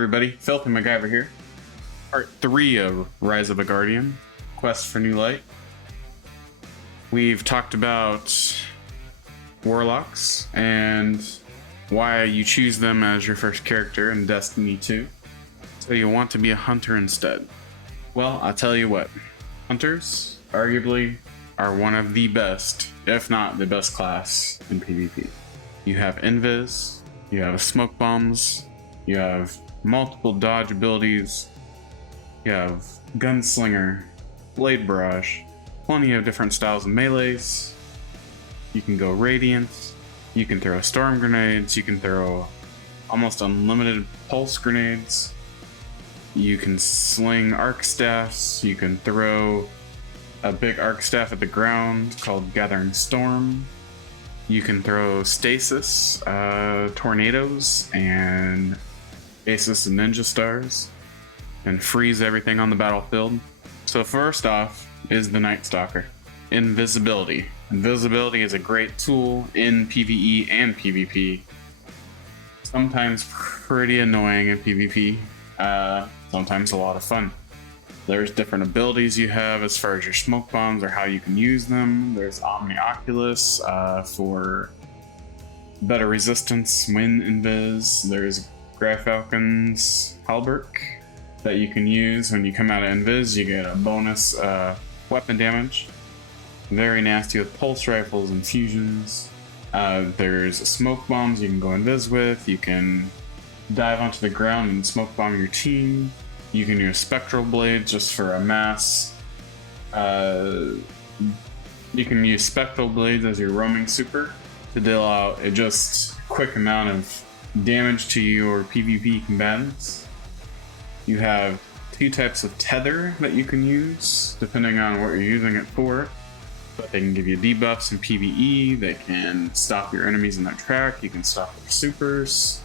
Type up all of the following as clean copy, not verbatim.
everybody, FilthyMacGyver here. Part 3 of Rise of a Guardian, Quest for New Light. We've talked about warlocks and why you choose them as your first character in Destiny 2. So you want to be a hunter instead. Well, I'll tell you what, hunters arguably are one of the best, if not the best class in PvP. You have invis, you have smoke bombs, you have multiple dodge abilities, you have gunslinger, blade barrage, plenty of different styles of melees. You can go radiant, you can throw storm grenades, you can throw almost unlimited pulse grenades, you can sling arc staffs, you can throw a big arc staff at the ground called Gathering Storm. You can throw stasis, tornadoes, and stasis and ninja stars, and freeze everything on the battlefield. So first off is the Night Stalker. Invisibility. Invisibility is a great tool in PvE and PvP. Sometimes pretty annoying in PvP, sometimes a lot of fun. There's different abilities you have as far as your smoke bombs or how you can use them. There's Omni Oculus for better resistance when invis. There's Falcon's Halberg that you can use when you come out of invis. You get a bonus weapon damage. Very nasty with pulse rifles and fusions. There's smoke bombs you can go invis with. You can dive onto the ground and smoke bomb your team. You can use spectral blades just for a mass. You can use spectral blades as your roaming super to deal out a just quick amount of damage to your PvP combatants. You have two types of tether that you can use depending on what you're using it for. But they can give you debuffs in PvE. They can stop your enemies in their track. You can stop their supers.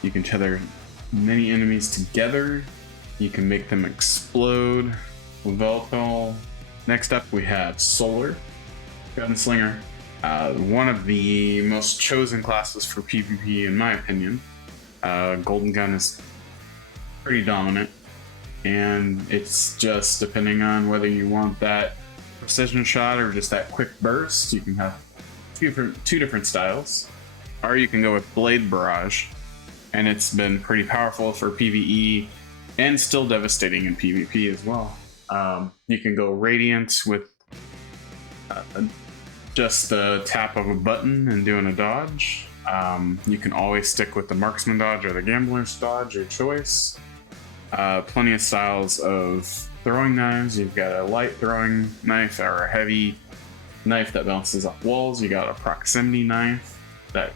You can tether many enemies together. You can make them explode. Volatile. Next up we have Solar Gunslinger. One of the most chosen classes for PvP in my opinion. Golden Gun is pretty dominant, and it's just depending on whether you want that precision shot or just that quick burst. You can have two different styles, or you can go with Blade Barrage, and it's been pretty powerful for PvE and still devastating in PvP as well. You can go Radiant with just the tap of a button and doing a dodge. You can always stick with the Marksman dodge or the Gambler's dodge, your choice. Plenty of styles of throwing knives. You've got a light throwing knife or a heavy knife that bounces off walls. You got a proximity knife that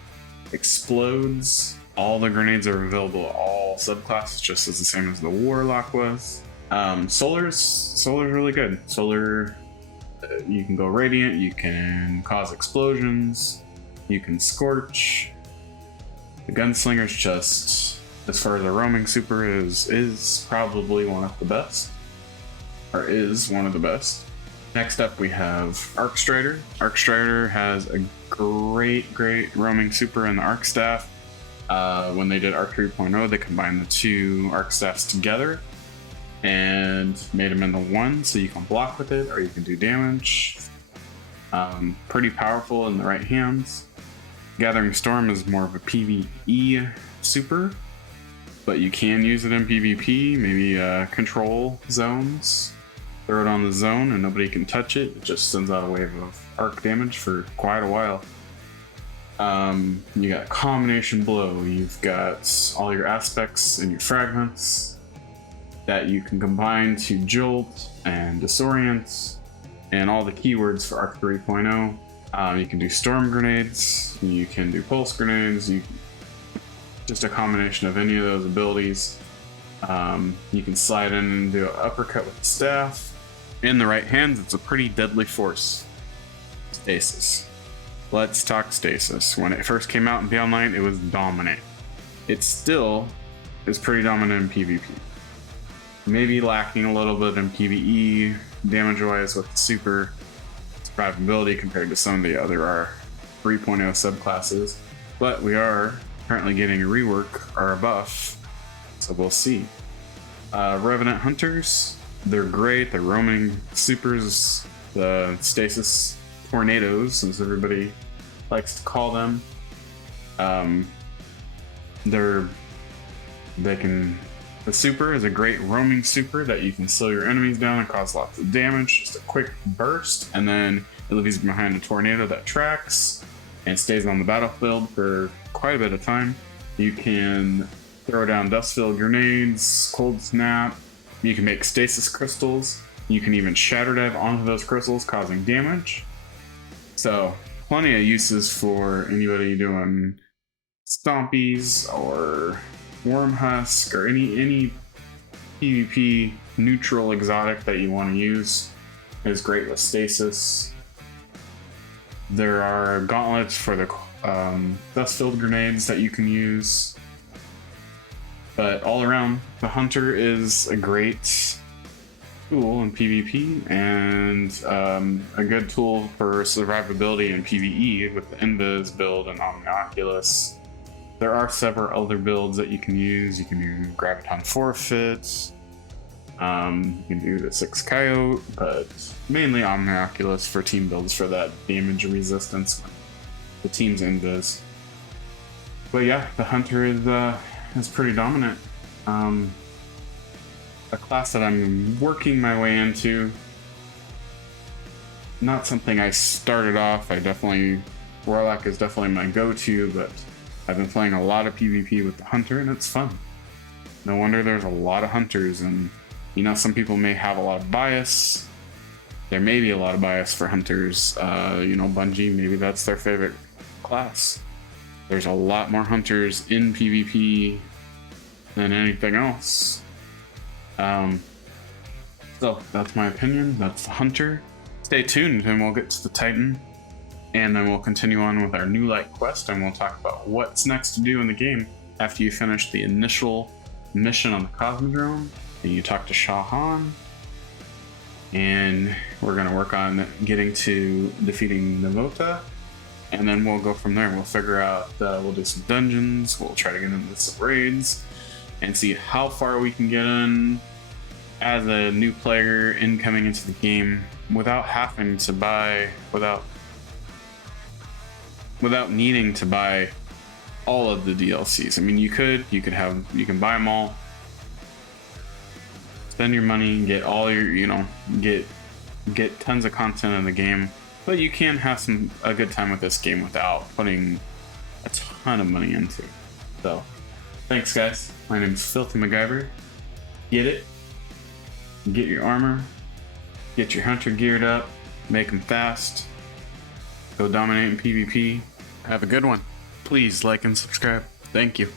explodes. All the grenades are available to all subclasses, just as the same as the Warlock was. Solar's really good. Solar, you can go Radiant, you can cause explosions, you can Scorch. The Gunslinger's just, as far as a roaming super is probably one of the best, or is one of the best. Next up we have Arc Strider. Arc Strider has a great roaming super in the Arc Staff. When they did Arc 3.0, they combined the two Arc Staffs together and made them into one, so you can block with it or you can do damage. Pretty powerful in the right hands. Gathering Storm is more of a PvE super, but you can use it in PvP, maybe control zones. Throw it on the zone and nobody can touch it. It just sends out a wave of arc damage for quite a while. You got Combination Blow. You've got all your aspects and your fragments that you can combine to Jolt and Disorient, and all the keywords for Arc 3.0. You can do Storm Grenades. You can do Pulse Grenades. Just a combination of any of those abilities. You can slide in and do an uppercut with the staff. In the right hands, it's a pretty deadly force. Stasis. Let's talk Stasis. When it first came out in BL9, it was dominant. It still is pretty dominant in PvP. Maybe lacking a little bit in PvE, damage-wise with the super survivability compared to some of the other 3.0 subclasses. But we are currently getting a rework or a buff So we'll see. Revenant Hunters, they're great. They're roaming supers, the stasis tornadoes, as everybody likes to call them. The super is a great roaming super that you can slow your enemies down and cause lots of damage. Just a quick burst, and then it leaves you behind a tornado that tracks and stays on the battlefield for quite a bit of time. You can throw down dust-filled grenades, cold snap. You can make stasis crystals. You can even shatter dive onto those crystals, causing damage. So, plenty of uses for anybody doing stompies or worm husk or any PvP neutral exotic that you want to use. Is great with stasis. There are gauntlets for the dust-filled grenades that you can use. But all around, the Hunter is a great tool in PvP and a good tool for survivability in PvE with the Invis build and Omnioculus. There are several other builds that you can use. You can do Graviton Forfeit. You can do the 6 Coyote, but mainly Omnioculus for team builds for that damage resistance when the team's Invis. But yeah, the Hunter is pretty dominant. A class that I'm working my way into. Not something I started off. Warlock is definitely my go-to, but I've been playing a lot of PvP with the Hunter, and it's fun. No wonder there's a lot of Hunters, and some people may have a lot of bias. There may be a lot of bias for Hunters. Bungie, maybe that's their favorite class. There's a lot more Hunters in PvP than anything else. So that's my opinion. That's the Hunter. Stay tuned and we'll get to the Titan. And then we'll continue on with our New Light quest, and we'll talk about what's next to do in the game after you finish the initial mission on the Cosmodrome. And you talk to Shah Han. And we're going to work on getting to defeating Navota. And then we'll go from there. We'll figure out, we'll do some dungeons. We'll try to get into some raids and see how far we can get in as a new player coming into the game without having to buy, without needing to buy all of the DLCs. I mean, you can buy them all, spend your money, get all your, get tons of content in the game, but you can have a good time with this game without putting a ton of money into it. So, thanks guys. My name is FilthyMacGyver. Get it. Get your armor. Get your Hunter geared up. Make them fast. Go dominate in PvP. Have a good one. Please like and subscribe. Thank you.